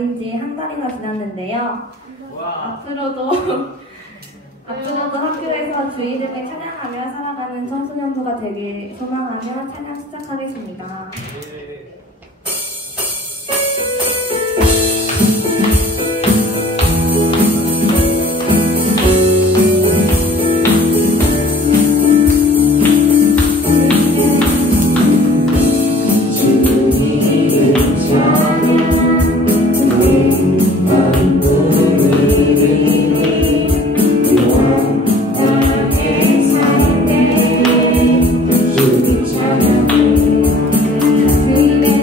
다닌 지 한 달이나 지났는데요. 앞으로도 학교에서 주의됨을 찬양하며 살아가는 청소년부가 되길 소망하며 찬양 시작하겠습니다. 주님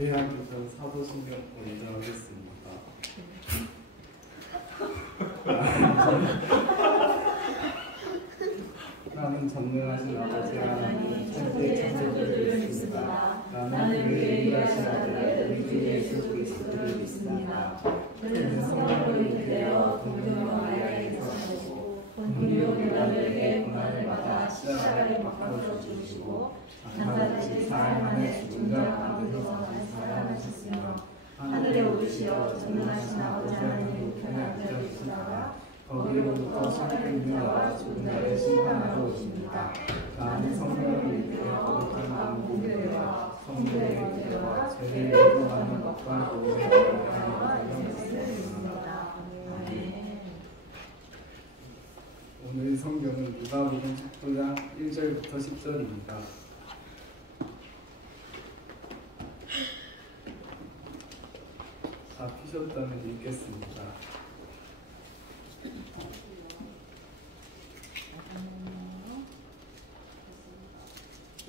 요한계시록 사도신경 먼저 하겠습니다. 나는 전능하신 아버지 하나님 천지의 창조주를 믿습니다. 나는 그의 인하신 아들 우리 주 예수 그리스도를 믿습니다. 그는 성령으로 인되어 동정녀 마리아에게서 나시고 본디오 빌라도에게 고난을 받아 십자가에 못 박혀 죽으시고 장사되시 사흘 만에 죽은 자 가운데서 다시 살아나셨으며 하늘에 오르시어 전능하신 아버지 하나님 우편에 앉아계시다가 거기로부터 살아있는 자와 죽은 자를 심판하러 오십니다. 나는 성령을 믿으며 거룩한 마음과 성도의 교제와 죄를 용서하는 것과 의를 구하는 것입니다. 오늘 성경은 누가복음 19장 1절부터 10절입니다. 다 피셨다면 읽겠습니다.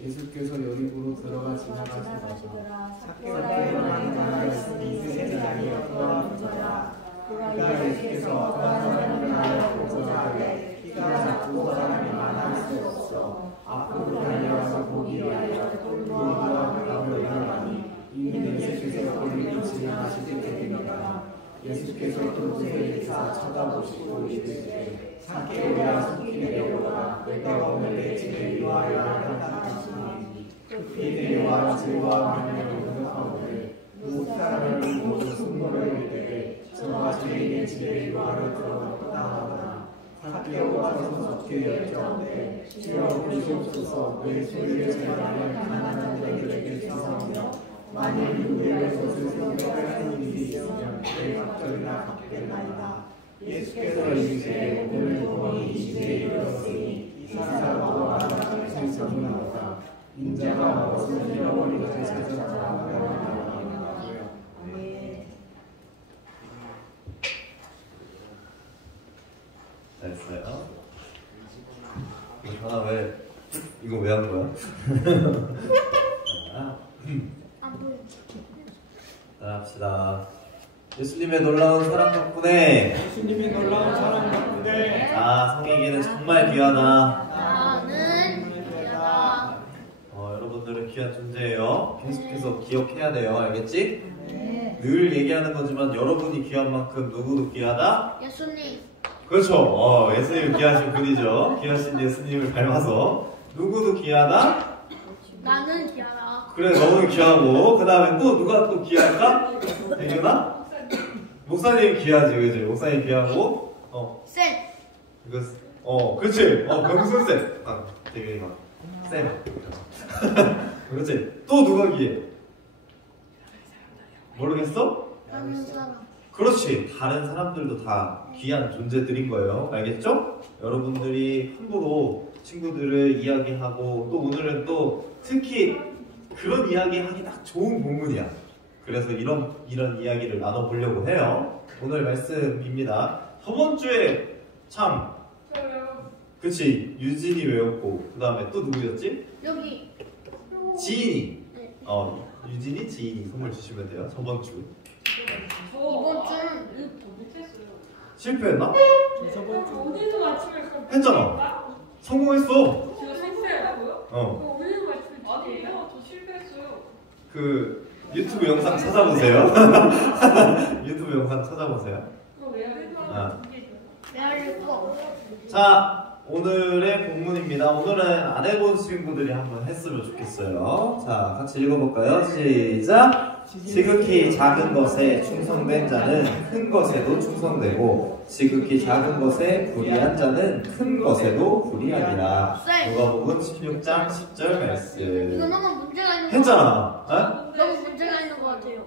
예수께서 여리고로 들어가 지나가시다가 삭개오가 많은 나라가 있으니 세 자리에 그와 붙어라. 그가 예수께서 어떠한 사람을 하여 보고자하되 키가 작고 사람이 많을 수 없어 앞으로 달려와서 보기 위하여 돌과 바람을 열라니 이는 예수께서 거리로 지나가실 때입니다. 예수께서 그곳에 일사 쳐다보시고 이르시되 삭개오야 속히 내려오라. 내가 오늘 내 집에 위하여 하시니 급히 내려와 죄와 만면을 공격하오되 그 사람을 모두 순모를 이르되 저와 죄인의 집에 위하여 들어갔다 하더라. 삭개오가 서서 주께 여쭈었되 주여 보시옵소서 내 소유의 재산을 가난한 자들에게 주사오며 만일 누구의 것을 생각하는 일이 있으면 내 갑절이나 갚겠나이다. 예수께서 이르시되 오늘 공이 이 시대에 이르렀으니 이 사람과 하나님의 생선이나오다. 인자가 무엇을 잃어버린 것을 찾았다. 잘했어요. 하나 왜 이거 왜 한 거야? 합시다. 예수님의 놀라운 사랑 덕분에 성에게는 정말 귀하다. 나는 귀하다. 여러분들은 귀한 존재예요. 계속해서 기억해야 돼요. 알겠지? 네. 늘 얘기하는 거지만 여러분이 귀한 만큼 누구도 귀하다? 예수님. 그렇죠. 예수님 귀하신 분이죠. 귀하신 예수님을 닮아서 누구도 귀하다? 나는 귀하다. 그래, 너무 귀하고 그 다음에 또 누가 또 귀할까? 대균아? 목사님이 귀하지, 그지? 목사님 귀하고 쌤. 그렇지. 병순쌤. 대균이가 쌤. 그렇지. 또 누가 귀해? 모르겠어? 다른 사람. 그렇지. 다른 사람들도 다 귀한 존재들인 거예요. 알겠죠? 여러분들이 함부로 친구들을 이야기하고 또 오늘은 또 특히 그런 이야기 하기 딱 좋은 본문이야. 그래서 이런 이야기를 나눠보려고 해요. 오늘 말씀입니다. 저번 주에 참 그치 유진이 외웠고 그 다음에 또 누구였지? 여기. 지인이. 네. 유진이 지인이 선물 주시면 돼요. 저번 주. 이번 주는 못했어요. 실패했나? 오늘도 아침에 했잖아. 성공했어. 제가 실패했다고요? 오늘도 아침에 아니에요. 저 실패했어요. 그 유튜브 영상 찾아보세요. 유튜브 영상 찾아보세요. 그거 왜 아. 메아리 거. 자, 오늘의 본문입니다. 오늘은 안 해본 친구들이 한번 했으면 좋겠어요. 자, 같이 읽어볼까요? 시작! 지극히 작은 것에 충성된 자는 큰 것에도 충성되고 지극히 작은 것에 불의한 자는 큰 것에도 불의하니라. 누가복음 16장 10절 이거 말씀. 너무 문제가 있는 거. 했잖아. 너무 문제가 있는 거 같아요.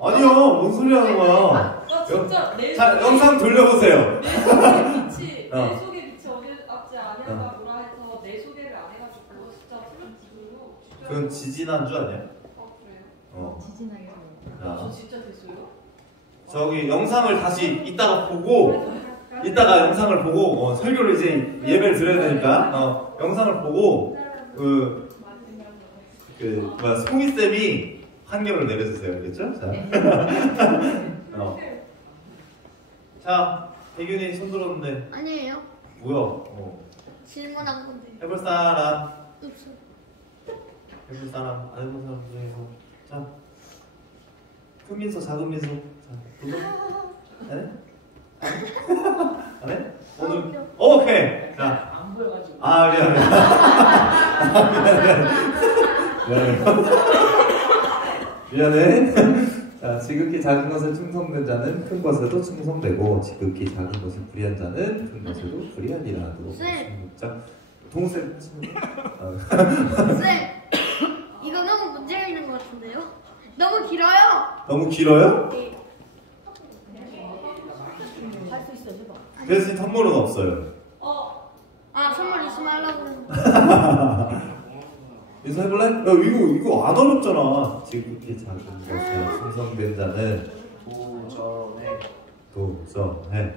아니요, 뭔 소리 하는 거야? 진짜 내 자, 영상 돌려보세요. 내 속에 어. 빛이 어제 아내가 뭐라 해서 내 소개를 안 해가지고 진짜 틀렸어요. 그건 지지난주 아니야? 그래요? 자, 진짜 됐어요? 저기 영상을 다시 이따가 보고 이따가 영상을 보고 설교를 이제 예배를 드려야 되니까 영상을 보고 송이 쌤이 판결을 내려주세요. 알겠죠? 자, 자, 대균이 손 들었는데 아니에요. 뭐야? 질문한 건데. 해볼 사람, 없어. 해볼 사람, 안 해본 사람 중에서 자, 큰 민소, 작은 민소, 자, 그거 안 해? 안 해? 오늘 오케이. 자, 안 보여가지고. 아 미안해. 미안해. 자, 지극히 작은 것에 충성된 자는 큰 것에도 충성되고 지극히 작은 것에 불의한 자는 큰 것에도 불의하니라. 쌤. 자, 동생. 쌤, 이거 너무 문제가 있는 것 같은데요? 너무 길어요. 너무 길어요? 네. 할수 있어, 해봐. 대신 선물은 없어요. 아, 선물 있으면 하려고 그랬는데. 인사 해볼래? 야 이거 안 어렵잖아. 지극히 작은 것에 충성된 자는 도전해.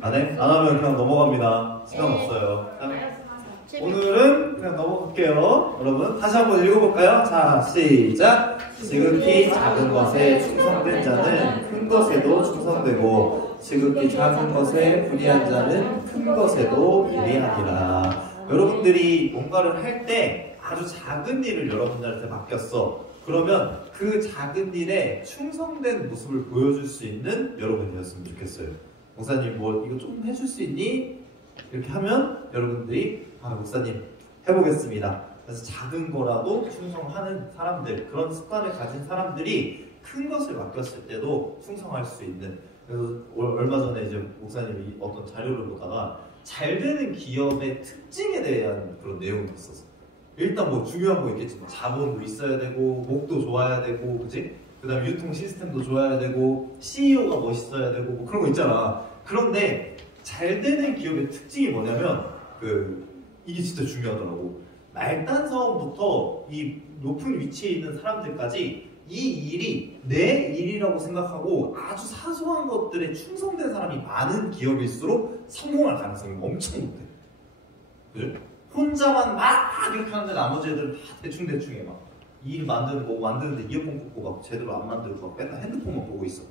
안 해? 안 하면 그냥 넘어갑니다. 시간 없어요. 자, 오늘은 그냥 넘어갈게요. 여러분 다시 한번 읽어볼까요? 자, 시작. 지극히 작은 것에 충성된 자는 큰 것에도 충성되고 지극히 작은 것에 불의한 자는 큰 것에도 불의하니라. 여러분들이 뭔가를 할 때 아주 작은 일을 여러분들한테 맡겼어. 그러면 그 작은 일에 충성된 모습을 보여줄 수 있는 여러분이 되었으면 좋겠어요. 목사님 뭐 이거 조금 해줄 수 있니? 이렇게 하면 여러분들이 아 목사님 해보겠습니다. 그래서 작은 거라도 충성하는 사람들, 그런 습관을 가진 사람들이 큰 것을 맡겼을 때도 충성할 수 있는. 그래서 얼마 전에 이제 목사님이 어떤 자료를 보다가 잘 되는 기업의 특징에 대한 그런 내용이 있었어. 일단 뭐 중요한 거 있겠지만 자본도 있어야 되고 목도 좋아야 되고 그치? 그 다음에 유통 시스템도 좋아야 되고 CEO가 멋있어야 되고 뭐 그런 거 있잖아. 그런데 잘 되는 기업의 특징이 뭐냐면 이게 진짜 중요하더라고. 말단 사원부터 이 높은 위치에 있는 사람들까지 이 일이 내 일이라고 생각하고 아주 사소한 것들에 충성된 사람이 많은 기업일수록 성공할 가능성이 엄청 높대. 그죠? 혼자만 막 이렇게 하는데 나머지 애들은 다 대충대충 해. 막 일 만드는데 이어폰 꽂고 막 제대로 안 만들고 막 맨날 핸드폰만 보고 있어.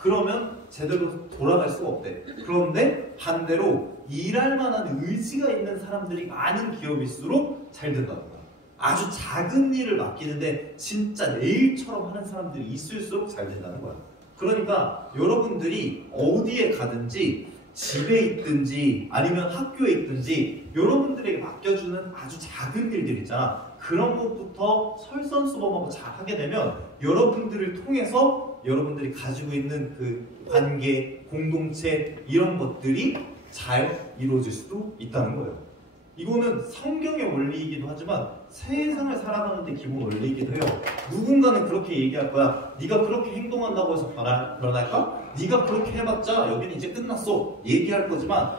그러면 제대로 돌아갈 수가 없대. 그런데 반대로 일할 만한 의지가 있는 사람들이 많은 기업일수록 잘 된다는 거야. 아주 작은 일을 맡기는데 진짜 내 일처럼 하는 사람들이 있을수록 잘 된다는 거야. 그러니까 여러분들이 어디에 가든지 집에 있든지 아니면 학교에 있든지 여러분들에게 맡겨주는 아주 작은 일들 있잖아. 그런 것부터 설선수범하고 잘 하게 되면 여러분들을 통해서 여러분들이 가지고 있는 그 관계, 공동체 이런 것들이 잘 이루어질 수도 있다는 거예요. 이거는 성경의 원리이기도 하지만 세상을 살아가는 데 기본 원리이기도 해요. 누군가는 그렇게 얘기할 거야. 네가 그렇게 행동한다고 해서 변할까? 네가 그렇게 해봤자 여기는 이제 끝났어. 얘기할 거지만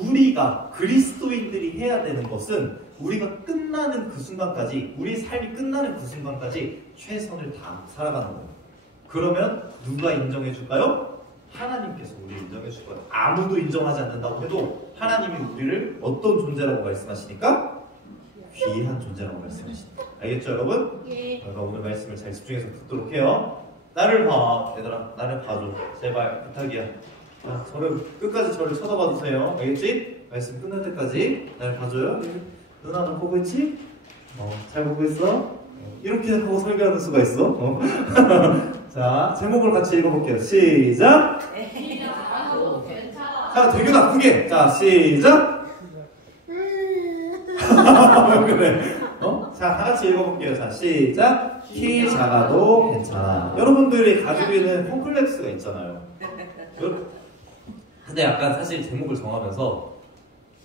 우리가 그리스도인들이 해야 되는 것은 우리가 끝나는 그 순간까지, 우리 삶이 끝나는 그 순간까지 최선을 다 살아가는 거예요. 그러면 누가 인정해 줄까요? 하나님께서 우리를 인정해 줄 거예요. 아무도 인정하지 않는다고 해도 하나님이 우리를 어떤 존재라고 말씀하시니까? 귀한 존재라고 말씀하시니까. 알겠죠 여러분? 예. 저희가 오늘 말씀을 잘 집중해서 듣도록 해요. 나를 봐 얘들아, 나를 봐줘. 제발 부탁이야. 자, 끝까지 저를 쳐다봐 주세요. 알겠지? 말씀 끝날 때까지 나를 봐줘요. 누나 너 보고 있지? 잘 보고 있어? 이렇게 하고 설교하는 수가 있어? 자, 제목을 같이 읽어볼게요. 시작! 자, 되게 나쁘게. 자, 시작! 왜 그래? 자, 다 같이 읽어볼게요. 자, 시작! 키 작아도 괜찮아. 여러분들이 가지고 있는 컴플렉스가 있잖아요. 근데 약간 사실 제목을 정하면서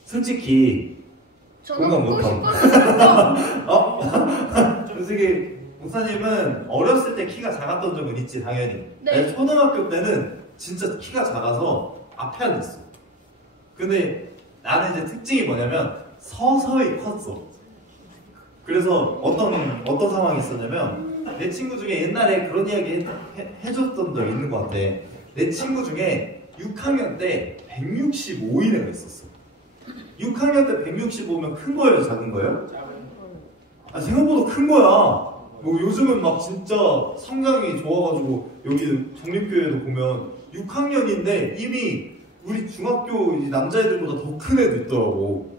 솔직히 공감 못하고 솔직히 목사님은 어렸을 때 키가 작았던 적은 있지 당연히. 네. 초등학교 때는 진짜 키가 작아서 앞에 앉았어. 근데 나는 이제 특징이 뭐냐면 서서히 컸어. 그래서 어떤 상황이 있었냐면 내 친구 중에 옛날에 그런 이야기 해줬던 적 있는 것 같아. 내 친구 중에 6학년 때 165인애가 있었어. 6학년 때 165면 큰 거예요? 작은 거예요? 아, 생각보다 큰 거야. 뭐 요즘은 막 진짜 성장이 좋아가지고 여기 정립교회도 보면 6학년인데 이미 우리 중학교 이제 남자애들보다 더 큰 애도 있더라고.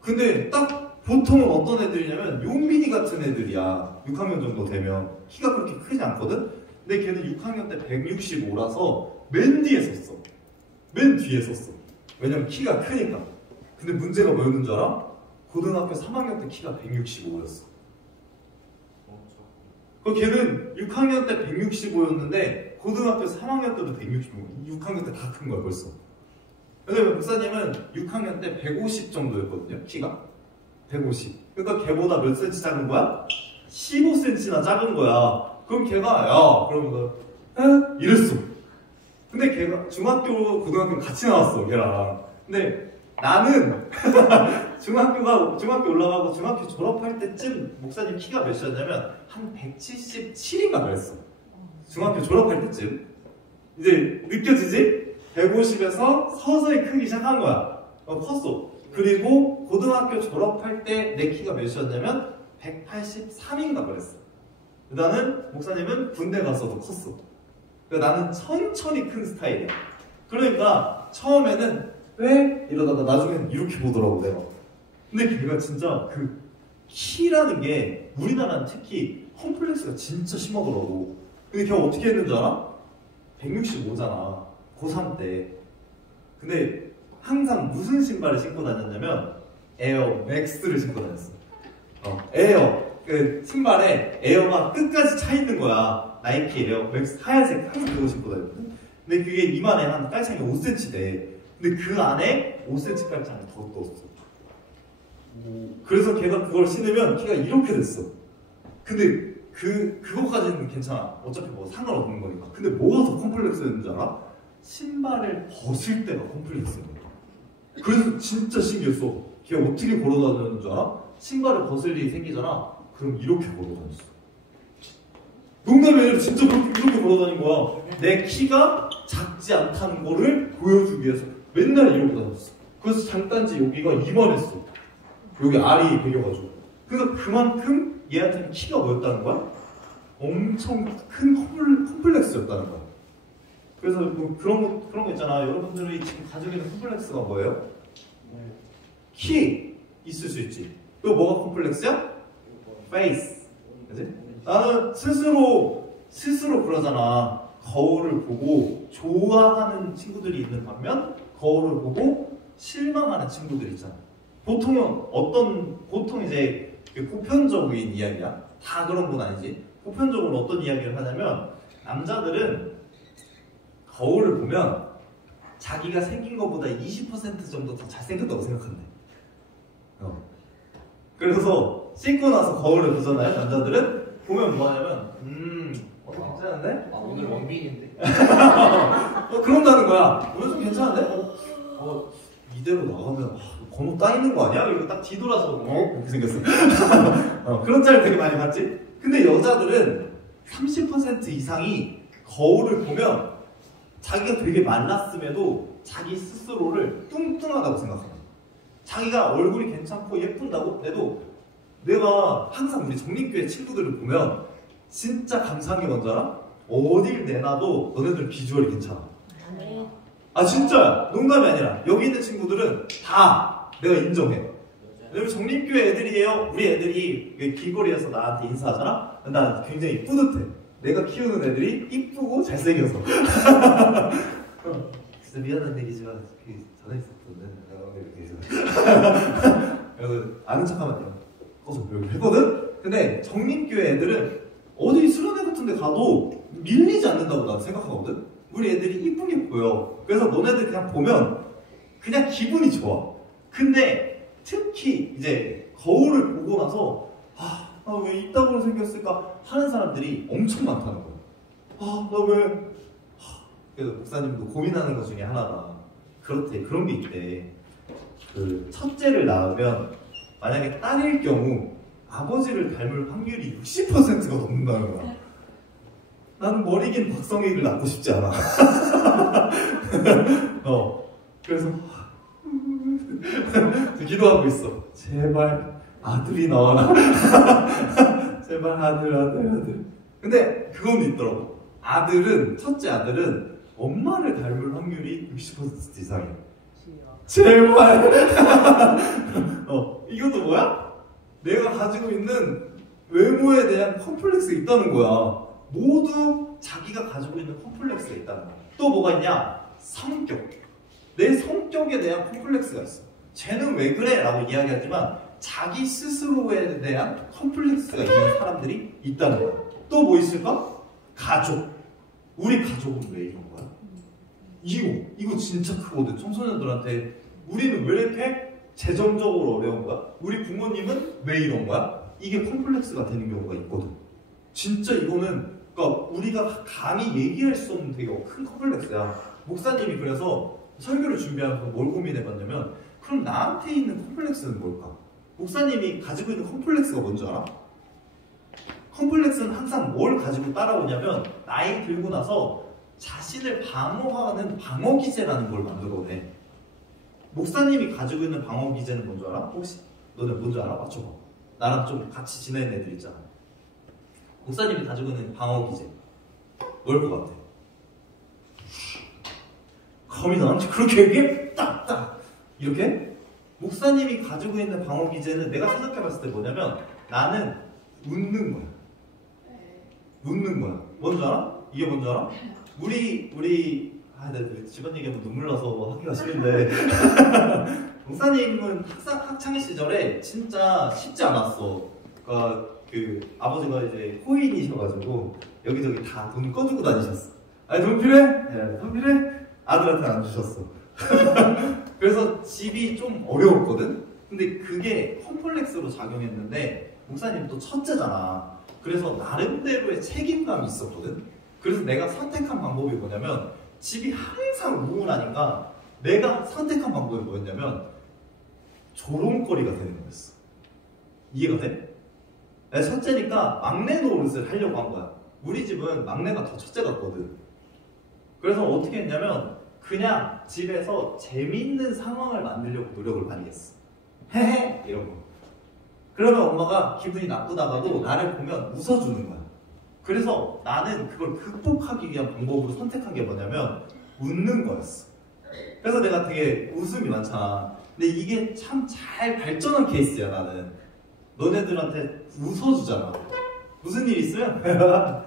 근데 딱 보통은 어떤 애들이냐면 용빈이 같은 애들이야. 6학년 정도 되면 키가 그렇게 크지 않거든? 근데 걔는 6학년 때 165라서 맨 뒤에 섰어. 맨 뒤에 섰어. 왜냐면 키가 크니까. 근데 문제가 뭐였는 줄 알아? 고등학교 3학년 때 키가 165였어. 그 걔는 6학년 때 165였는데 고등학교 3학년 때도 165. 6학년 때 다 큰 거야 벌써. 근데 목사님은 6학년 때 150 정도였거든요. 키가 150. 그러니까 걔보다 몇 센치 작은 거야? 15cm나 작은 거야. 그럼 걔가 야 그러면 에? 이랬어. 근데 걔가 중학교 고등학교 같이 나왔어 걔랑. 근데 나는 중학교 올라가고 중학교 졸업할 때쯤 목사님 키가 몇이었냐면 한 177인가 그랬어. 중학교 졸업할 때쯤. 이제 느껴지지? 150에서 서서히 크기 시작한 거야. 컸어. 그리고 고등학교 졸업할 때 내 키가 몇이었냐면 183인가 그랬어. 나는 목사님은 군대 가서도 컸어. 그러니까 나는 천천히 큰 스타일이야. 그러니까 처음에는 왜? 이러다가 나중에는 이렇게 보더라고 내가. 근데 걔가 진짜 그 키라는 게 우리나라는 특히 컴플렉스가 진짜 심하더라고. 근데 걔가 어떻게 했는지 알아? 165잖아 고3 때. 근데 항상 무슨 신발을 신고 다녔냐면 에어 맥스를 신고 다녔어. 에어 그 신발에 에어가 끝까지 차 있는 거야. 나이키 에어 맥스 하얀색 항상 그거 신고 다녔거든. 근데 그게 이만해. 한 깔창이 5cm 돼. 근데 그 안에 5cm 깔창을 더 넣었어. 그래서 걔가 그걸 신으면 키가 이렇게 됐어. 근데 그거까지는 괜찮아. 어차피 뭐 상관없는 거니까. 근데 뭐가 더 컴플렉스였는지 알아? 신발을 벗을 때가 컴플렉스인 거야. 그래서 진짜 신기했어. 걔가 어떻게 걸어다녔는 줄 알아? 신발을 벗을 일이 생기잖아. 그럼 이렇게 걸어다녔어. 농담이 아니라 진짜 이렇게 걸어다닌 거야. 내 키가 작지 않다는 거를 보여주기 위해서 맨날 이러고 다녔어. 그래서 장단지 여기가 이만했어. 여기 알이 베겨가지고. 그러니까 그만큼 얘한테는 키가 뭐였다는 거야? 엄청 큰 컴플렉스였다는 거야. 그래서 뭐 그런 거 있잖아. 여러분들이 지금 가지고 있는 컴플렉스가 뭐예요? 키 있을 수 있지. 또 뭐가 컴플렉스야? 페이스. 그치? 나는 스스로 그러잖아. 거울을 보고 좋아하는 친구들이 있는 반면 거울을 보고 실망하는 친구들이 있잖아. 보통 이제 보편적인 이야기야. 다 그런 건 아니지. 보편적으로 어떤 이야기를 하냐면 남자들은 거울을 보면 자기가 생긴 것보다 20% 정도 더 잘생겼다고 생각한대. 그래서 씻고 나서 거울을 보잖아요. 남자들은 보면 뭐하냐면 괜찮은데? 오늘 원빈인데. 그런다는 거야. 오늘 좀 괜찮은데? 이대로 나가면 건호 따이는 거 아니야? 그리고 딱 뒤돌아서 이렇게 생겼어. 그런 짤 되게 많이 봤지? 근데 여자들은 30% 이상이 거울을 보면 자기가 되게 말랐음에도 자기 스스로를 뚱뚱하다고 생각합니다. 자기가 얼굴이 괜찮고 예쁜다고 해도 내가 항상 우리 정립교회 친구들을 보면 진짜 감사한 게 뭔지 알아? 어딜 내놔도 너네들 비주얼이 괜찮아. 아 진짜 농담이 아니라 여기 있는 친구들은 다 내가 인정해. 왜냐면 정립교회 애들이에요. 우리 애들이 길거리에서 나한테 인사하잖아? 난 굉장히 뿌듯해. 내가 키우는 애들이 이쁘고 잘생겨서. 진짜 미안한 얘기지만 전에 있었거든. 그래서 아는 척하면 꺼서 이렇게 했거든? 근데 정립교회 애들은 어디 수련회 같은 데 가도 밀리지 않는다고 난 생각하거든? 우리 애들이 이쁜 게 보여. 그래서 너네들 그냥 보면 그냥 기분이 좋아. 근데 특히 이제 거울을 보고 나서 왜 이따구로 생겼을까 하는 사람들이 엄청 많다는 거야. 나 왜? 그래서 목사님도 고민하는 것 중에 하나가 그렇대. 그런 게 있대. 그 첫째를 낳으면 만약에 딸일 경우 아버지를 닮을 확률이 60%가 넘는다는 거야. 나는 머리 긴 박성익을 낳고 싶지 않아. 그래서 기도하고 있어. 제발 아들이 나와라. 제발 아들. 근데 그건 있더라고. 첫째 아들은 엄마를 닮을 확률이 60% 이상이야. 제발. 이것도 뭐야? 내가 가지고 있는 외모에 대한 컴플렉스가 있다는 거야. 모두 자기가 가지고 있는 컴플렉스가 있다는 거야. 또 뭐가 있냐? 성격. 내 성격에 대한 컴플렉스가 있어. 쟤는 왜 그래? 라고 이야기하지만 자기 스스로에 대한 컴플렉스가 있는 사람들이 있다는 거야. 또 뭐 있을까? 가족. 우리 가족은 왜 이런 거야? 이거 진짜 크거든. 청소년들한테 우리는 왜 이렇게 재정적으로 어려운 거야? 우리 부모님은 왜 이런 거야? 이게 컴플렉스가 되는 경우가 있거든. 진짜 이거는 그러니까 우리가 감히 얘기할 수 없는 되게 큰 컴플렉스야. 목사님이 그래서 설교를 준비하면서 뭘 고민해봤냐면 그럼 나한테 있는 컴플렉스는 뭘까? 목사님이 가지고 있는 컴플렉스가 뭔지 알아? 컴플렉스는 항상 뭘 가지고 따라오냐면 나이 들고 나서 자신을 방어하는 방어기제라는 걸 만들어내. 목사님이 가지고 있는 방어기제는 뭔지 알아? 혹시 너네 뭔지 알아? 맞춰봐. 나랑 좀 같이 지내는 애들 있잖아. 목사님이 가지고 있는 방어기제 뭘 것 같아? 감히 나한테 그렇게 얘기해? 딱 이렇게? 목사님이 가지고 있는 방어기제는 내가 생각해봤을 때 뭐냐면 나는 웃는 거야. 웃는 거야. 뭔지 알아? 이게 뭔지 알아? 우리 내 집안 얘기하면 눈물 나서 하기가 싫은데 목사님은 학창 시절에 진짜 쉽지 않았어. 그러니까 그 아버지가 이제 호인이셔가지고 여기저기 다 돈 꺼주고 다니셨어. 아니 돈 필요해? 네, 돈 필요해? 아들한테 안 주셨어. 그래서 집이 좀 어려웠거든? 근데 그게 컴플렉스로 작용했는데 목사님 또 첫째잖아. 그래서 나름대로의 책임감이 있었거든? 그래서 내가 선택한 방법이 뭐냐면 집이 항상 우울하니까 내가 선택한 방법이 뭐였냐면 조롱거리가 되는 거였어. 이해가 돼? 내가 첫째니까 막내 노릇을 하려고 한 거야. 우리 집은 막내가 더 첫째 같거든. 그래서 어떻게 했냐면 그냥 집에서 재밌는 상황을 만들려고 노력을 많이 했어. 헤헤 이러고. 그러면 엄마가 기분이 나쁘다가도 나를 보면 웃어주는 거야. 그래서 나는 그걸 극복하기 위한 방법으로 선택한 게 뭐냐면 웃는 거였어. 그래서 내가 되게 웃음이 많잖아. 근데 이게 참 잘 발전한 케이스야. 나는 너네들한테 웃어주잖아. 무슨 일 있으면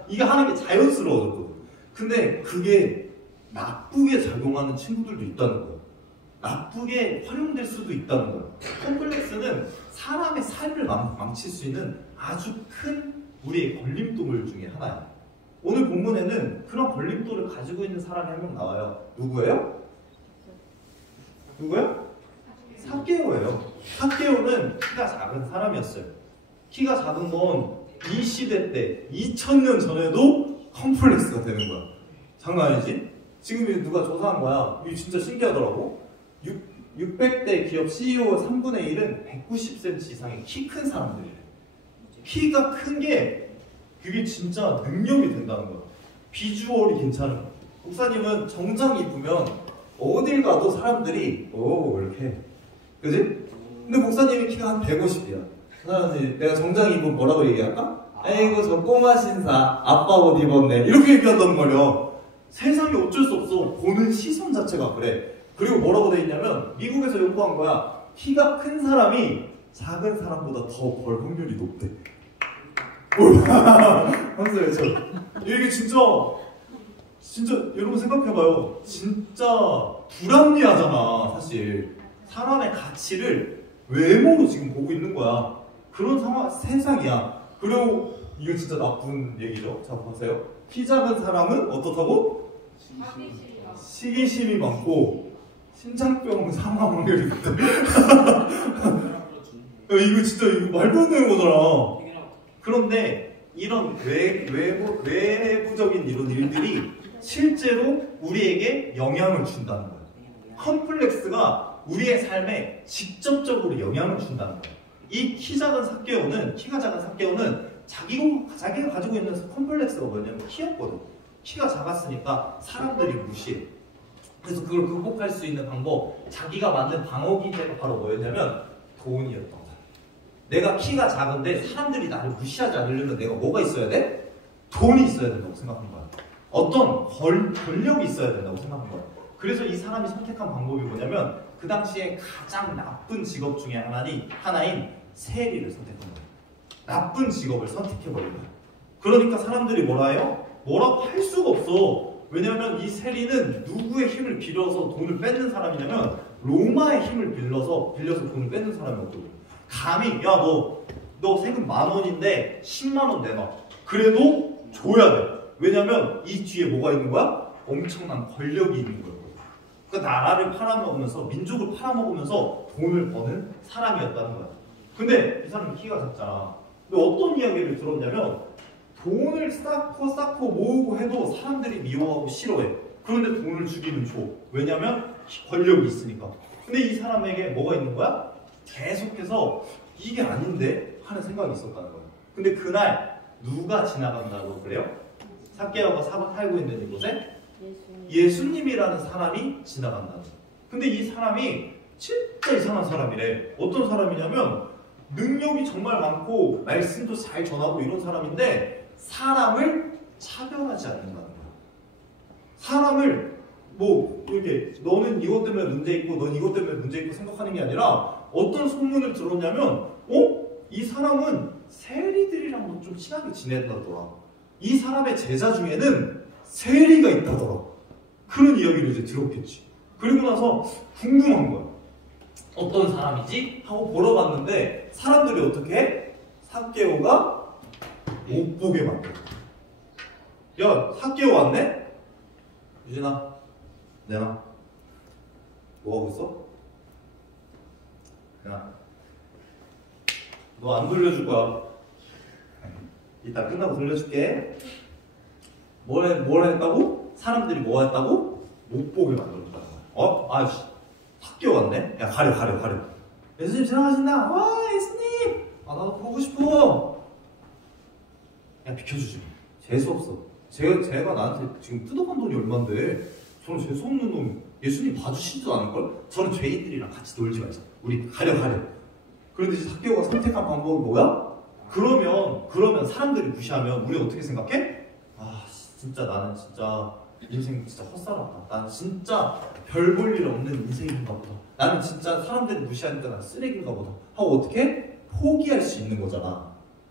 이거 하는 게 자연스러워졌거든. 근데 그게 나쁘게 작용하는 친구들도 있다는 거야. 나쁘게 활용될 수도 있다는 거야. 컴플렉스는 사람의 삶을 망칠 수 있는 아주 큰 우리의 걸림돌 중에 하나야. 오늘 본문에는 그런 걸림돌을 가지고 있는 사람이 한 명 나와요. 누구예요? 누구예요? 삭개오예요. 삭개오는 키가 작은 사람이었어요. 키가 작은 건 이 시대 때 2000년 전에도 컴플렉스가 되는 거야. 장난 아니지? 지금 누가 조사한 거야. 이거 진짜 신기하더라고. 600대 기업 CEO 3분의 1은 190cm 이상의 키 큰 사람들이래. 키가 큰 게 그게 진짜 능력이 된다는 거야. 비주얼이 괜찮은 거야. 목사님은 정장 입으면 어딜 가도 사람들이 이렇게 그지? 근데 목사님이 키가 한 150이야. 사람들이 내가 정장 입으면 뭐라고 얘기할까? 에이구 저 꼬마 신사 아빠 옷 입었네 이렇게 얘기한단 말이야. 세상에 어쩔 수 없어. 보는 시선 자체가 그래. 그리고 뭐라고 돼 있냐면 미국에서 연구한 거야. 키가 큰 사람이 작은 사람보다 더 벌 확률이 높대. 한번 외쳐. 이게 진짜 여러분 생각해봐요. 진짜 불합리하잖아. 사실 사람의 가치를 외모로 지금 보고 있는 거야. 그런 세상이야. 그리고 이거 진짜 나쁜 얘기죠. 자 보세요. 키 작은 사람은 어떻다고? 시기심이 많고 심장병 사망 확률이 있다. 이거 진짜 이거 말도 안 되는 거잖아. 그런데 이런 외부적인 이런 일들이 실제로 우리에게 영향을 준다는 거예요. 컴플렉스가 우리의 삶에 직접적으로 영향을 준다는 거예요. 이 키가 작은 삭개오는 자기가 가지고 있는 컴플렉스가 뭐냐면 키였거든. 키가 작았으니까 사람들이 무시해. 그래서 그걸 극복할 수 있는 방법, 자기가 만든 방어기제가 바로 뭐였냐면 돈이었던 거야. 내가 키가 작은데 사람들이 나를 무시하지 않으려면 내가 뭐가 있어야 돼? 돈이 있어야 된다고 생각한 거야. 어떤 권력이 있어야 된다고 생각한 거야. 그래서 이 사람이 선택한 방법이 뭐냐면 그 당시에 가장 나쁜 직업 중에 하나인 세리를 선택한 거야. 나쁜 직업을 선택해버린 거야. 그러니까 사람들이 뭐라 해요? 뭐라고 할 수가 없어. 왜냐하면 이 세리는 누구의 힘을 빌려서 돈을 뺏는 사람이냐면 로마의 힘을 빌려서 돈을 뺏는 사람이었거든. 감히 야 너 세금 10,000원인데 10만원 내놔. 그래도 줘야 돼. 왜냐면 이 뒤에 뭐가 있는 거야? 엄청난 권력이 있는 거야. 그러니까 나라를 팔아먹으면서 민족을 팔아먹으면서 돈을 버는 사람이었다는 거야. 근데 이 사람은 키가 작잖아. 근데 어떤 이야기를 들었냐면 돈을 쌓고 모으고 해도 사람들이 미워하고 싫어해. 그런데 돈을 주기는 줘. 왜냐면 권력이 있으니까. 근데 이 사람에게 뭐가 있는 거야? 계속해서 이게 아닌데 하는 생각이 있었다는 거야. 근데 그날 누가 지나간다고 그래요? 삭개오가 살고 있는 이곳에 예수님이라는 사람이 지나간다는 거야. 근데 이 사람이 진짜 이상한 사람이래. 어떤 사람이냐면 능력이 정말 많고 말씀도 잘 전하고 이런 사람인데 사람을 차별하지 않는다는 거야. 사람을 뭐 이렇게 너는 이것 때문에 문제 있고 넌 이것 때문에 문제 있고 생각하는 게 아니라 어떤 소문을 들었냐면 이 사람은 세리들이랑도 좀 친하게 지낸다더라. 이 사람의 제자 중에는 세리가 있다더라. 그런 이야기를 이제 들었겠지. 그리고 나서 궁금한 거야. 어떤 사람이지? 하고 보러 갔는데 사람들이 어떻게 해? 삭개오가 못 보게 만들어. 야, 삭개오 왔네? 유진아, 내놔. 뭐 하고 있어? 야, 너 안 돌려줄 거야. 이따 끝나고 돌려줄게. 뭘 했다고? 사람들이 뭐 했다고? 못 보게 만들었다는 거야. 아이씨, 삭개오 왔네? 야, 가려. 예수님 지나가신다. 와, 예수님! 나도 보고 싶어. 야, 비켜주지. 재수없어. 제가 나한테 지금 뜯어간 돈이 얼만데 저는 재수없는 놈 예수님 봐주시지도 않을걸? 저는 죄인들이랑 같이 놀지 말자. 우리 가려. 그런데 이제 삭개오가 선택한 방법이 뭐야? 그러면 사람들이 무시하면 우리 어떻게 생각해? 아, 진짜 나는 진짜 인생 진짜 헛살았다. 난 진짜 별 볼 일 없는 인생인가 보다. 나는 진짜 사람들이 무시하니까 난 쓰레기인가 보다. 하고 어떻게? 포기할 수 있는 거잖아.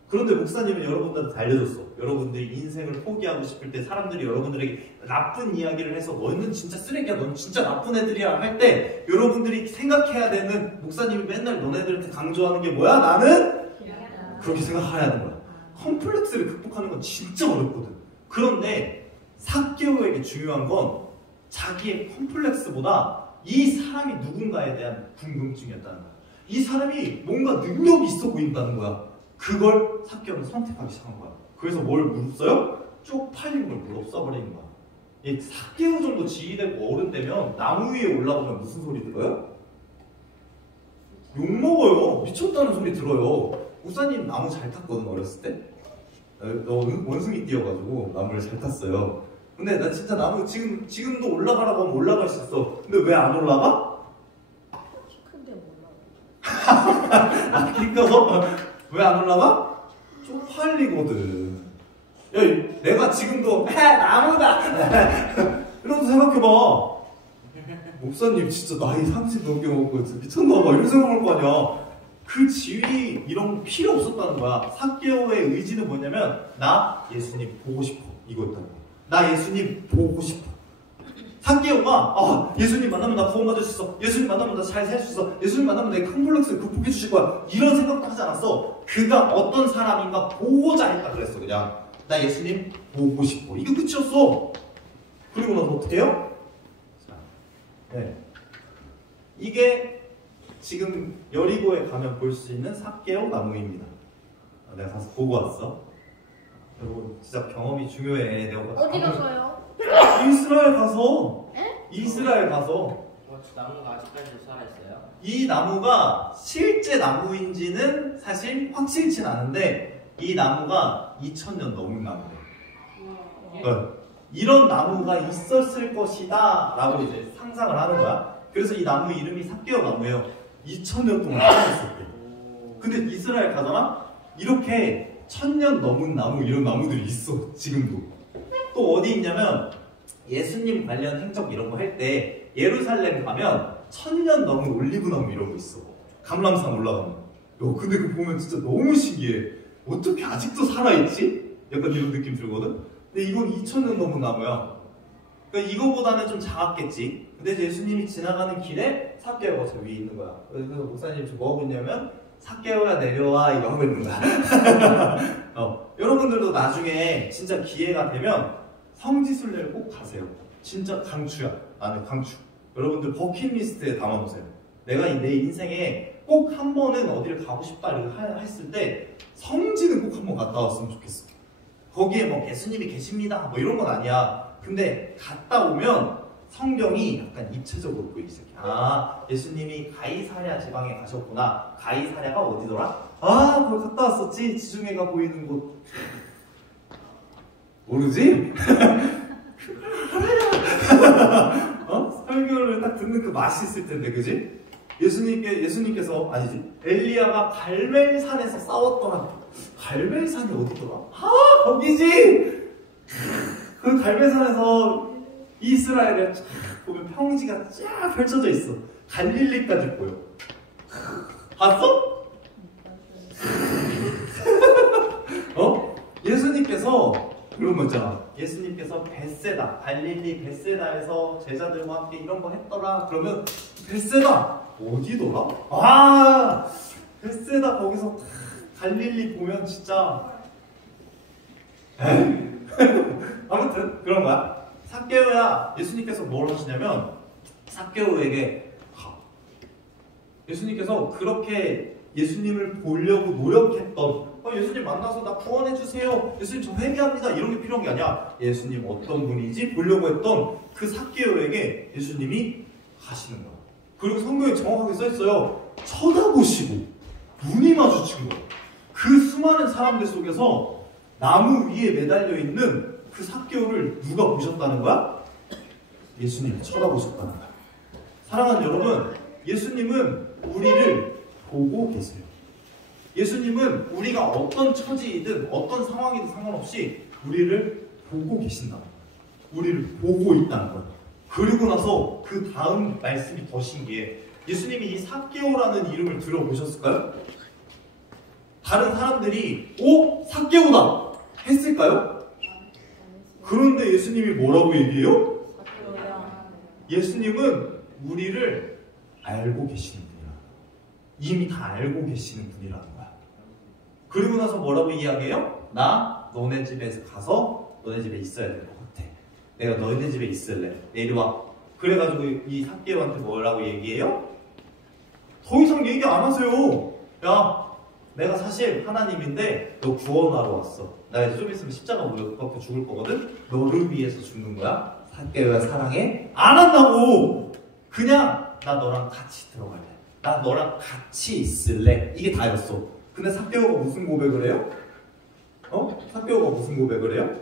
그런데 목사님은 여러분들한테 알려줬어. 여러분들이 인생을 포기하고 싶을 때 사람들이 여러분들에게 나쁜 이야기를 해서 너는 진짜 쓰레기야, 너는 진짜 나쁜 애들이야 할 때 여러분들이 생각해야 되는, 목사님이 맨날 너네들한테 강조하는 게 뭐야? 나는 그렇게 생각해야 하는 거야. 컴플렉스를 극복하는 건 진짜 어렵거든. 그런데 삭개오에게 중요한 건 자기의 컴플렉스보다 이 사람이 누군가에 대한 궁금증이었다는 거야. 이 사람이 뭔가 능력이 있어 보인다는 거야. 그걸 삭개오는 선택하기 시작한 거야. 그래서 뭘 물었어요? 쪽팔린 걸 물어써버리는 거야. 이 삭개오 정도 지휘되고 어른 되면 나무 위에 올라오면 무슨 소리 들어요? 욕먹어요. 미쳤다는 소리 들어요. 목사님 나무 잘 탔거든, 어렸을 때. 너 원숭이 뛰어가지고 나무를 잘 탔어요. 근데 나 진짜 나무 지금도 올라가라고 하면 올라갈 수 있어. 근데 왜 안 올라가? 키 큰데 몰라. 키 커서? 왜 안 올라가? 쪽팔리거든. 야, 내가 지금도 나무다 이러면서 생각해봐. 목사님 진짜 나이 30 넘게 먹고 미쳤나봐 이런 생각할 거 아니야. 그 지위 이런 거 필요 없었다는 거야. 삭개오의 의지는 뭐냐면 나 예수님 보고 싶어 이거였다는 거야. 나 예수님 보고 싶어. 삭개오가 예수님 만나면 나 구원받을 수 있어. 예수님 만나면 나 잘 살 수 있어. 예수님 만나면 내 컴플렉스를 극복해 주실 거야. 이런 생각도 하지 않았어. 그가 어떤 사람인가 보고자 했다 그랬어. 그냥 나 예수님 보고 싶어. 이게 끝이었어. 그리고 나서 어떻게 해요? 네. 이게 지금 여리고에 가면 볼 수 있는 삭개오 나무입니다. 내가 가서 보고 왔어. 여러분 진짜 경험이 중요해. 내가 어디 가서요? 이스라엘 가서. 에? 이스라엘 가서. 나무가 아직까지도 살아있어요? 이 나무가 실제 나무인지는 사실 확실치는 않은데 이 나무가 2000년 넘은 나무래요. 이런 나무가 있었을 것이다 라고 이제 상상을 하는 거야. 그래서 이 나무 이름이 삭개오 나무예요. 2000년 동안 살아있었대. 근데 이스라엘 가잖아? 이렇게 1000년 넘은 나무 이런 나무들이 있어 지금도. 또 어디 있냐면 예수님 관련 행적 이런 거 할 때 예루살렘 가면 1000년 넘은 올리브나무 이런 거 있어. 감람산 올라가면. 근데 그거 보면 진짜 너무 신기해. 어떻게 아직도 살아있지? 약간 이런 느낌 들거든? 근데 이건 2000년 넘은 나무야. 그러니까 이거보다는 좀 작았겠지. 근데 예수님이 지나가는 길에 삭개오가 저 위에 있는 거야. 그래서 목사님 지금 뭐 하고 있냐면 삭개오야 내려와 이거 하고 있는 거야. 여러분들도 나중에 진짜 기회가 되면 성지순례를 꼭 가세요. 진짜 강추야. 나는 강추. 여러분들 버킷리스트에 담아놓으세요. 내가 내 인생에 꼭 한 번은 어디를 가고 싶다 이렇게 했을 때 성지는 꼭 한 번 갔다 왔으면 좋겠어. 거기에 뭐 예수님이 계십니다 뭐 이런 건 아니야. 근데 갔다 오면 성경이 약간 입체적으로 보이기 시작해. 아, 예수님이 가이사랴 지방에 가셨구나. 가이사랴가 어디더라? 아, 거기 갔다 왔었지. 지중해가 보이는 곳. 모르지? 설교를 딱 듣는 그 맛이 있을 텐데, 그지? 예수님께서, 아니지. 엘리야가 갈멜산에서 싸웠더라. 갈멜산이 어디더라? 아, 거기지! 그 갈멜산에서 이스라엘에 쫙 보면 평지가 쫙 펼쳐져 있어. 갈릴리까지 보여. 봤어? 예수님께서 그런 거 있잖아. 예수님께서 베세다, 갈릴리 베세다에서 제자들과 함께 이런 거 했더라. 그러면 베세다 어디더라? 아, 베세다 거기서 갈릴리 보면 진짜 아무튼 그런 거야. 삭개오야, 예수님께서 뭘 하시냐면 삭개오에게 가. 예수님께서 그렇게 예수님을 보려고 노력했던, 예수님 만나서 나 구원해주세요, 예수님 저 회개합니다, 이런 게 필요한 게 아니야. 예수님 어떤 분이지 보려고 했던 그 삭개오에게 예수님이 가시는 거야. 그리고 성경에 정확하게 써있어요. 쳐다보시고 눈이 마주친 거야. 그 수많은 사람들 속에서 나무 위에 매달려 있는 그 삭개오를 누가 보셨다는 거야? 예수님이 쳐다보셨다는 거야. 사랑하는 여러분, 예수님은 우리를 보고 계세요. 예수님은 우리가 어떤 처지이든 어떤 상황이든 상관없이 우리를 보고 계신다는 거야. 우리를 보고 있다는 거야. 그리고 나서 그 다음 말씀이 더 신기해. 예수님이 이 삭개오라는 이름을 들어보셨을까요? 다른 사람들이 삭개오다 했을까요? 그런데 예수님이 뭐라고 얘기해요? 예수님은 우리를 알고 계시는 분이라. 이미 다 알고 계시는 분이라는 거야. 그리고 나서 뭐라고 이야기해요? 나 너네 집에서 가서 너네 집에 있어야 될 것 같아. 내가 너네 집에 있을래. 내일 와. 그래가지고 이 삭개오한테 뭐라고 얘기해요? 더 이상 얘기 안 하세요. 야, 내가 사실 하나님인데 너 구원하러 왔어. 나 이제 좀 있으면 십자가 못 박혀 죽을 거거든? 너를 위해서 죽는 거야. 삭개오야 사랑해? 안 한다고! 그냥 나 너랑 같이 들어갈래. 나 너랑 같이 있을래. 이게 다였어. 근데 삭개오가 무슨 고백을 해요? 삭개오가 무슨 고백을 해요?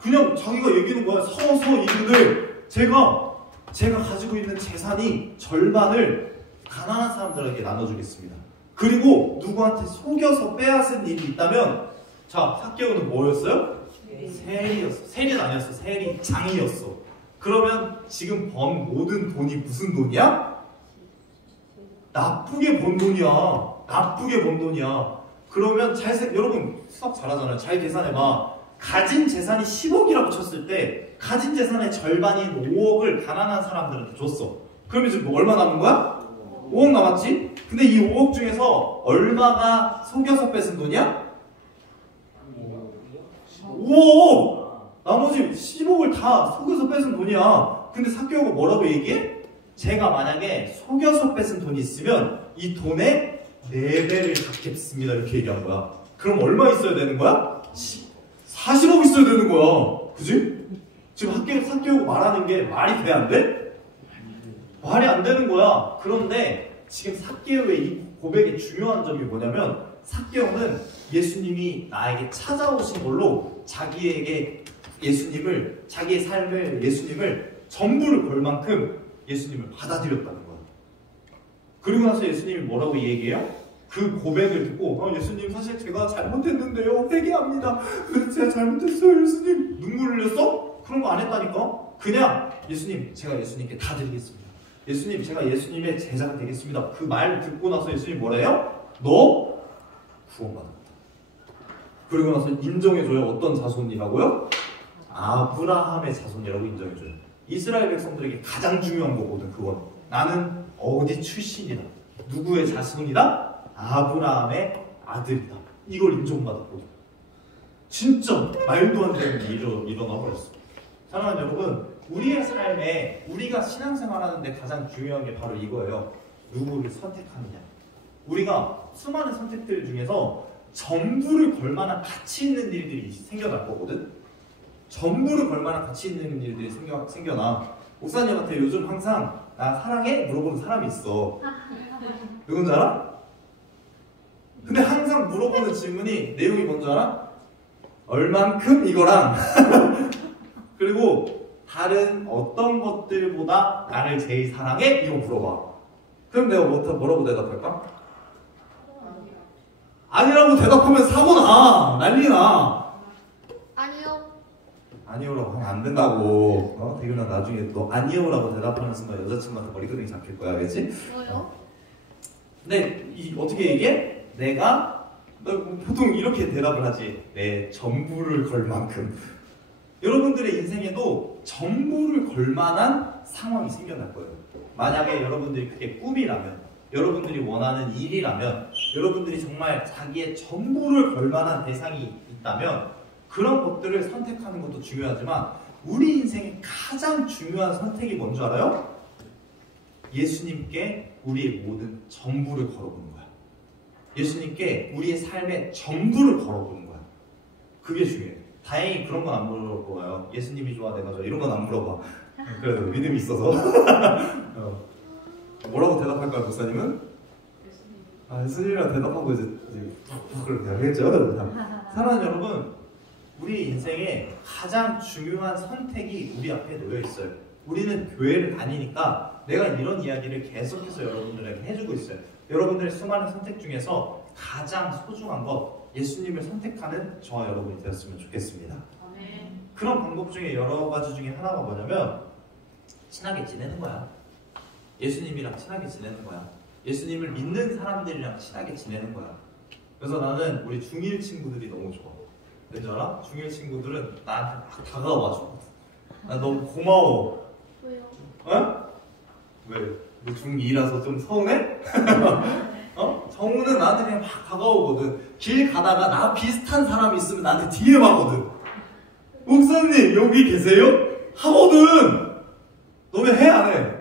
그냥 자기가 얘기하는 거야. 서서 이르되 제가 가지고 있는 재산이 절반을 가난한 사람들에게 나눠주겠습니다. 그리고 누구한테 속여서 빼앗은 일이 있다면, 자, 삭개오는 뭐였어요? 세리였어. 세리는 아니었어. 세리장이었어. 그러면 지금 번 모든 돈이 무슨 돈이야? 나쁘게 번 돈이야. 나쁘게 번 돈이야. 그러면 여러분 수학 잘하잖아요. 잘 계산해봐. 가진 재산이 10억이라고 쳤을 때 가진 재산의 절반인 5억을 가난한 사람들한테 줬어. 그러면 지금 얼마 남은 거야? 5억 남았지? 근데 이 5억 중에서 얼마가 속여서 뺏은 돈이야? 5억! 나머지 10억을 다 속여서 뺏은 돈이야. 근데 삭개오가 뭐라고 얘기해? 제가 만약에 속여서 뺏은 돈이 있으면 이 돈의 4배를 갚겠습니다. 이렇게 얘기한 거야. 그럼 얼마 있어야 되는 거야? 40억 있어야 되는 거야. 그지? 지금 삭개오가 말하는 게 말이 돼, 안 돼? 말이 안 되는 거야. 그런데 지금 삭개오의 이 고백의 중요한 점이 뭐냐면, 삭개오는 예수님이 나에게 찾아오신 걸로 자기의 삶을, 예수님을 전부를 걸 만큼 예수님을 받아들였다는 거야. 그리고 나서 예수님이 뭐라고 얘기해요? 그 고백을 듣고 예수님 사실 제가 잘못했는데요. 회개합니다. 제가 잘못했어요. 예수님. 눈물 흘렸어? 그런 거 안 했다니까. 그냥 예수님 제가 예수님께 다 드리겠습니다. 예수님 제가 예수님의 제자가 되겠습니다. 그 말 듣고 나서 예수님 뭐래요? 너 구원받았다. 그리고 나서 인정해줘요. 어떤 자손이라고요? 아브라함의 자손이라고 인정해줘요. 이스라엘 백성들에게 가장 중요한 거거든. 그건 나는 어디 출신이다. 누구의 자손이다? 아브라함의 아들이다. 이걸 인정받았거든. 진짜 말도 안 되는 일이 일어나 버렸어. 사랑하는 여러분, 우리의 삶에 우리가 신앙생활하는데 가장 중요한 게 바로 이거예요. 누구를 선택하느냐. 우리가 수많은 선택들 중에서 전부를 걸 만한 가치 있는 일들이 생겨날 거거든. 전부를 걸 만한 가치 있는 일들이 생겨나. 목사님한테 요즘 항상 나 사랑해? 물어보는 사람이 있어. 누군지 알아? 근데 항상 물어보는 질문이 내용이 뭔지 알아? 얼만큼 이거랑 그리고 다른 어떤 것들보다 나를 제일 사랑해? 이거 물어봐. 그럼 내가 뭐라고 대답할까? 아니라고 대답하면 사고나. 난리나. 아니요. 아니요라고 하면 안 된다고. 대균아 나중에 너 아니요라고 대답하는 순간 여자친구한테 머리끄댕이 잡힐 거야. 알겠지? 뭐요? 근데 어떻게 얘기해? 내가 보통 이렇게 대답을 하지. 내 전부를 걸 만큼. 여러분들의 인생에도 전부를 걸 만한 상황이 생겨날 거예요. 만약에 여러분들이 그게 꿈이라면, 여러분들이 원하는 일이라면, 여러분들이 정말 자기의 전부를 걸 만한 대상이 있다면 그런 것들을 선택하는 것도 중요하지만 우리 인생의 가장 중요한 선택이 뭔지 알아요? 예수님께 우리의 모든 전부를 걸어보는 거야. 예수님께 우리의 삶의 전부를 걸어보는 거야. 그게 중요해. 다행히 그런 건 안 물어봐요. 예수님이 좋아, 내가 좋아 이런 건 안 물어봐. 그래도 믿음이 있어서. 뭐라고 대답할까요, 목사님은? 예수님이랑 대답하고 이제 그렇게 하겠죠. 사랑하는 여러분, 우리 인생에 가장 중요한 선택이 우리 앞에 놓여 있어요. 우리는 교회를 다니니까 내가 이런 이야기를 계속해서 여러분들에게 해주고 있어요. 여러분들의 수많은 선택 중에서 가장 소중한 것, 예수님을 선택하는 저와 여러분이 되었으면 좋겠습니다. 그런 방법 중에 여러 가지 중에 하나가 뭐냐면 친하게 지내는 거야. 예수님이랑 친하게 지내는 거야. 예수님을 믿는 사람들이랑 친하게 지내는 거야. 그래서 나는 우리 중1 친구들이 너무 좋아. 왠지 알아? 중1 친구들은 나한테 막 다가와줘. 나 너무 고마워. 왜요? 왜? 너 중2라서 좀 서운해? 정우는 나한테 그냥 막 다가오거든. 길 가다가 나 비슷한 사람이 있으면 나한테 DM 하거든. 목사님 여기 계세요? 하거든. 너 왜 해? 안 해?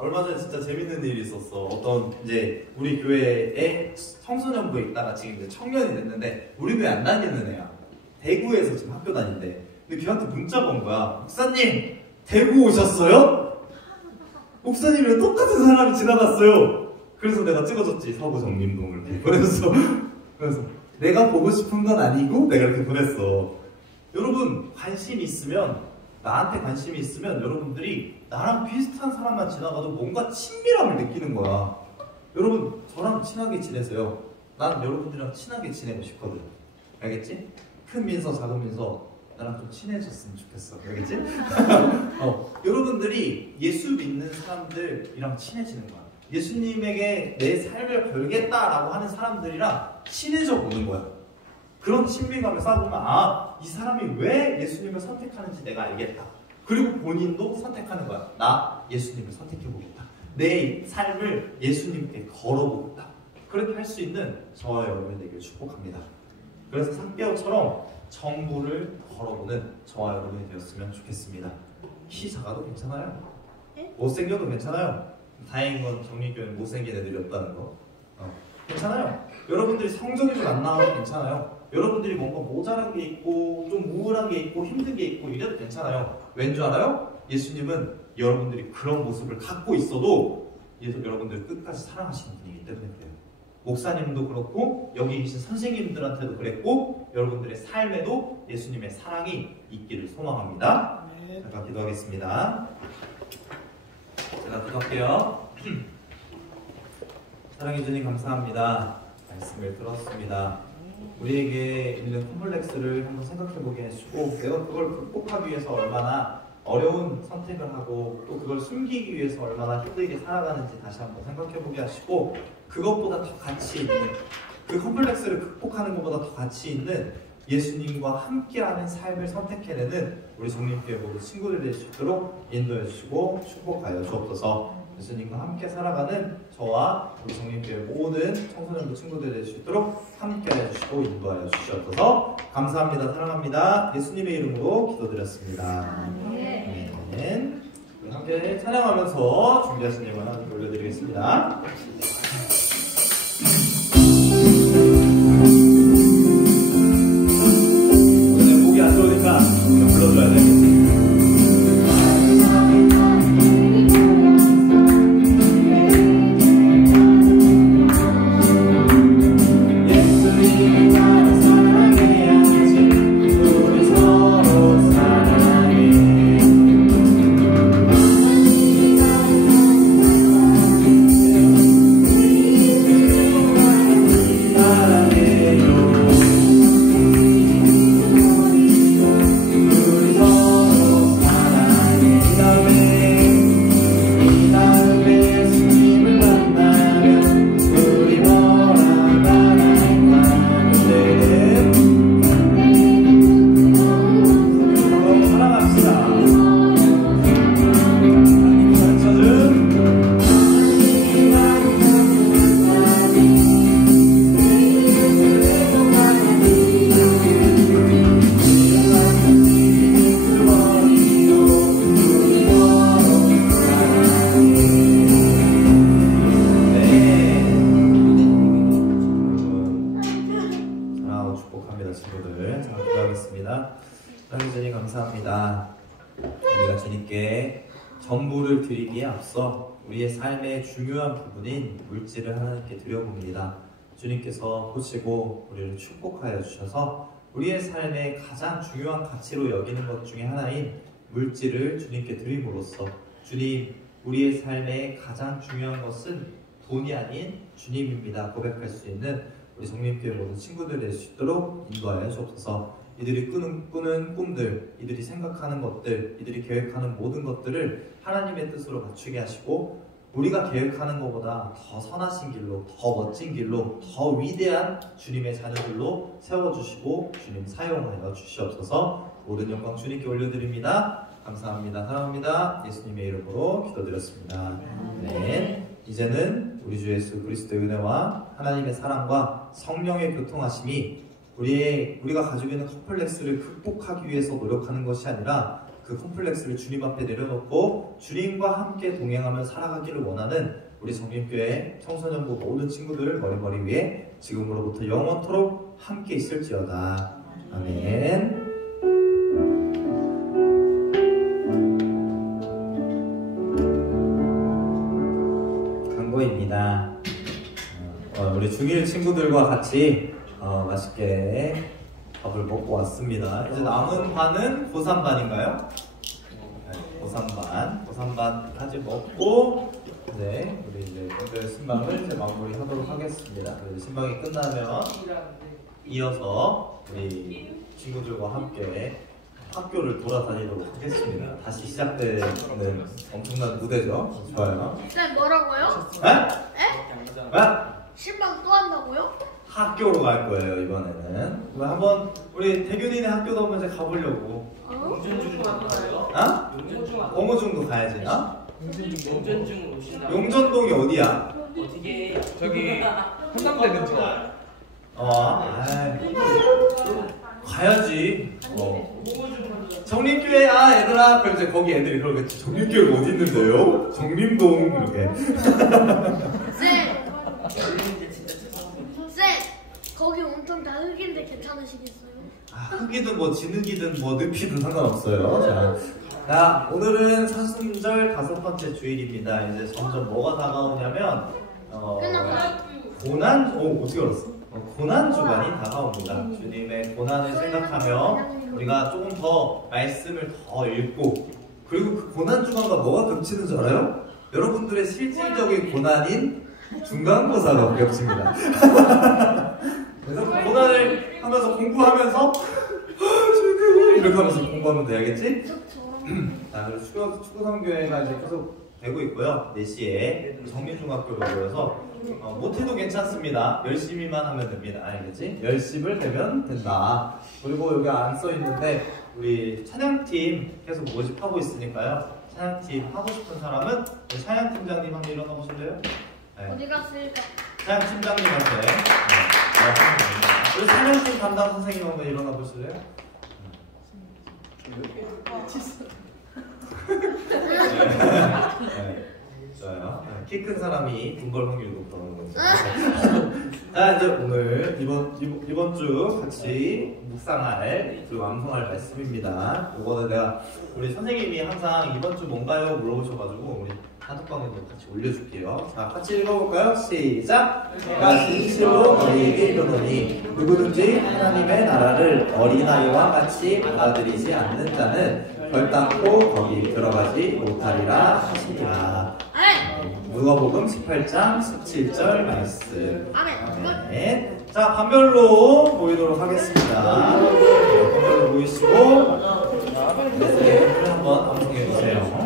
얼마 전에 진짜 재밌는 일이 있었어. 어떤 이제 우리 교회에 청소년부에 있다가 지금 이제 청년이 됐는데 우리 교회 안 다니는 애야. 대구에서 지금 학교 다닌대. 근데 걔한테 문자가 온 거야. 목사님 대구 오셨어요? 목사님이랑 똑같은 사람이 지나갔어요. 그래서 내가 찍어줬지. 서구 정림동을 보냈어. 그래서 내가 보고 싶은 건 아니고 내가 이렇게 보냈어. 여러분 관심 있으면, 나한테 관심이 있으면 여러분들이 나랑 비슷한 사람만 지나가도 뭔가 친밀함을 느끼는 거야. 여러분 저랑 친하게 지내세요. 난 여러분들이랑 친하게 지내고 싶거든. 알겠지? 큰 민서 작은 민서 나랑 좀 친해졌으면 좋겠어. 알겠지? 여러분들이 예수 믿는 사람들이랑 친해지는 거야. 예수님에게 내 삶을 걸겠다라고 하는 사람들이랑 친해져 보는 거야. 그런 친밀감을 쌓아보면 이 사람이 왜 예수님을 선택하는지 내가 알겠다. 그리고 본인도 선택하는 거야. 나 예수님을 선택해보겠다. 내 삶을 예수님께 걸어보겠다. 그렇게 할 수 있는 저와 여러분이 되길 축복합니다. 그래서 삭개오처럼 전부를 걸어보는 저와 여러분이 되었으면 좋겠습니다. 키 작아도 괜찮아요. 못생겨도 괜찮아요. 다행인 건 정리교회는 못생긴 애들이 없다는 거. 괜찮아요. 여러분들이 성적이 좀 안 나와도 괜찮아요. 여러분들이 뭔가 모자란 게 있고 좀 우울한 게 있고 힘든 게 있고 이래도 괜찮아요. 왠 줄 알아요? 예수님은 여러분들이 그런 모습을 갖고 있어도 여러분들 끝까지 사랑하시는 분이기 때문에 그래요. 목사님도 그렇고 여기 계신 선생님들한테도 그랬고 여러분들의 삶에도 예수님의 사랑이 있기를 소망합니다. 잠깐 기도하겠습니다. 제가 부탁해요. 사랑해 주님 감사합니다. 말씀을 들었습니다. 우리에게 있는 콤플렉스를 한번 생각해 보게 해주고 내가 그걸 극복하기 위해서 얼마나 어려운 선택을 하고 또 그걸 숨기기 위해서 얼마나 힘들게 살아가는지 다시 한번 생각해 보게 하시고 그것보다 더 가치 있는 그 컴플렉스를 극복하는 것보다 더 가치 있는 예수님과 함께하는 삶을 선택해내는 우리 정림교회 모든 친구들 될 수 있도록 인도해 주시고 축복하여 주옵소서. 예수님과 함께 살아가는 저와 우리 정림교회 모든 청소년부 친구들 될 수 있도록 함께해 주시고 인도하여 주시옵소서. 감사합니다. 사랑합니다. 예수님의 이름으로 기도드렸습니다. 아멘. 함께 찬양하면서 준비하신 예물 하나님께 올려드리겠습니다. 오늘 목이 안 좋으니까 불러줘야 되겠지. 우리가 주님께 전부를 드리기에 앞서 우리의 삶의 중요한 부분인 물질을 하나님께 드려봅니다. 주님께서 보시고 우리를 축복하여 주셔서 우리의 삶의 가장 중요한 가치로 여기는 것 중에 하나인 물질을 주님께 드림으로써 주님, 우리의 삶의 가장 중요한 것은 돈이 아닌 주님입니다 고백할 수 있는 우리 정림교회 모든 친구들 될 수 있도록 인도하여 주옵소서. 이들이 꾸는 꿈들, 이들이 생각하는 것들, 이들이 계획하는 모든 것들을 하나님의 뜻으로 맞추게 하시고 우리가 계획하는 것보다 더 선하신 길로, 더 멋진 길로, 더 위대한 주님의 자녀들로 세워주시고 주님 사용하여 주시옵소서. 모든 영광 주님께 올려드립니다. 감사합니다. 사랑합니다. 예수님의 이름으로 기도드렸습니다. 네. 이제는 우리 주 예수 그리스도의 은혜와 하나님의 사랑과 성령의 교통하심이 우리가 가지고 있는 컴플렉스를 극복하기 위해서 노력하는 것이 아니라 그 컴플렉스를 주님 앞에 내려놓고 주님과 함께 동행하며 살아가기를 원하는 우리 정림교회 청소년부 모든 친구들 머리 위에 지금으로부터 영원토록 함께 있을지어다. 아멘. 광고입니다. 우리 중1 친구들과 같이 맛있게 밥을 먹고 왔습니다. 이제 남은 반은 고3반인가요? 네, 고3반까지 먹고 이제 우리 이제 오늘 신방을 이제 마무리하도록 하겠습니다. 신방이 끝나면 이어서 우리 친구들과 함께 학교를 돌아다니도록 하겠습니다. 다시 시작되는 엄청난 무대죠. 좋아요. 쌤 뭐라고요? 에? 에? 신방 또 한다고요? 학교로 갈 거예요 이번에는. 한번 우리 대균이네 학교도 한번 이제 가보려고. 용전중으로 가요? 아? 공우중도 가야지. 아? 용전중으로 오시나? 용전동이 어디야? 어떻게? 저기 한남대 근처. 가야지. 정림교회야 얘들아. 그럼 이제 거기 애들이 그러겠지. 정림교회가 어디 있는데요? 정림동 이렇게. 쌤 거기 엄청 다 흙인데 괜찮으시겠어요? 흙이든 뭐 진흙이든 뭐 늪이든 상관없어요. 자, 오늘은 사순절 5번째 주일입니다. 이제 점점 뭐가 다가오냐면 어떻게 알았어? 고난 주간이 다가옵니다. 주님의 고난을 생각하며 우리가 조금 더 말씀을 더 읽고, 그리고 그 고난 주간과 뭐가 겹치는 줄 알아요? 여러분들의 실질적인 고난인 중간고사가 겹칩니다. 그래서 고난을 하면서 공부하면서 이렇게 하면서 공부하면 돼야겠지? 자, 그래서 추구성교회가 이제 계속 되고 있고요. 4시에 정민중학교로 모여서 못해도 괜찮습니다. 열심히만 하면 됩니다. 알겠지? 열심을 되면 된다. 그리고 여기 안 써있는데 우리 찬양팀 계속 모집하고 있으니까요. 찬양팀 하고 싶은 사람은 우리 찬양팀장님 한번 일어나 보실래요? 네. 어디 갔을까? 찬양팀장님한테 우리 찬양팀 담당 선생님 한번 일어나 보실래요? 네. 좋아요. 키 큰 사람이 돈 벌 확률이 높다는 거죠. 자, 이제 오늘 이번 주 같이 묵상할 그리고 암송할 말씀입니다. 이거는 내가 우리 선생님이 항상 이번 주 뭔가요? 물어보셔가지고 우리 단톡방에도 같이 올려줄게요. 자, 같이 읽어볼까요? 시작! 내가 진실로 너희에게 이르노니 누구든지 하나님의 나라를 어린아이와 같이 받아들이지 않는 자는 결단코 거기 들어가지 못하리라 하시니라. 누가복음 18장 17절 말씀. 아멘. 자, 반별로 모이도록 하겠습니다. 반별로 모이시고 한번 암송해 주세요.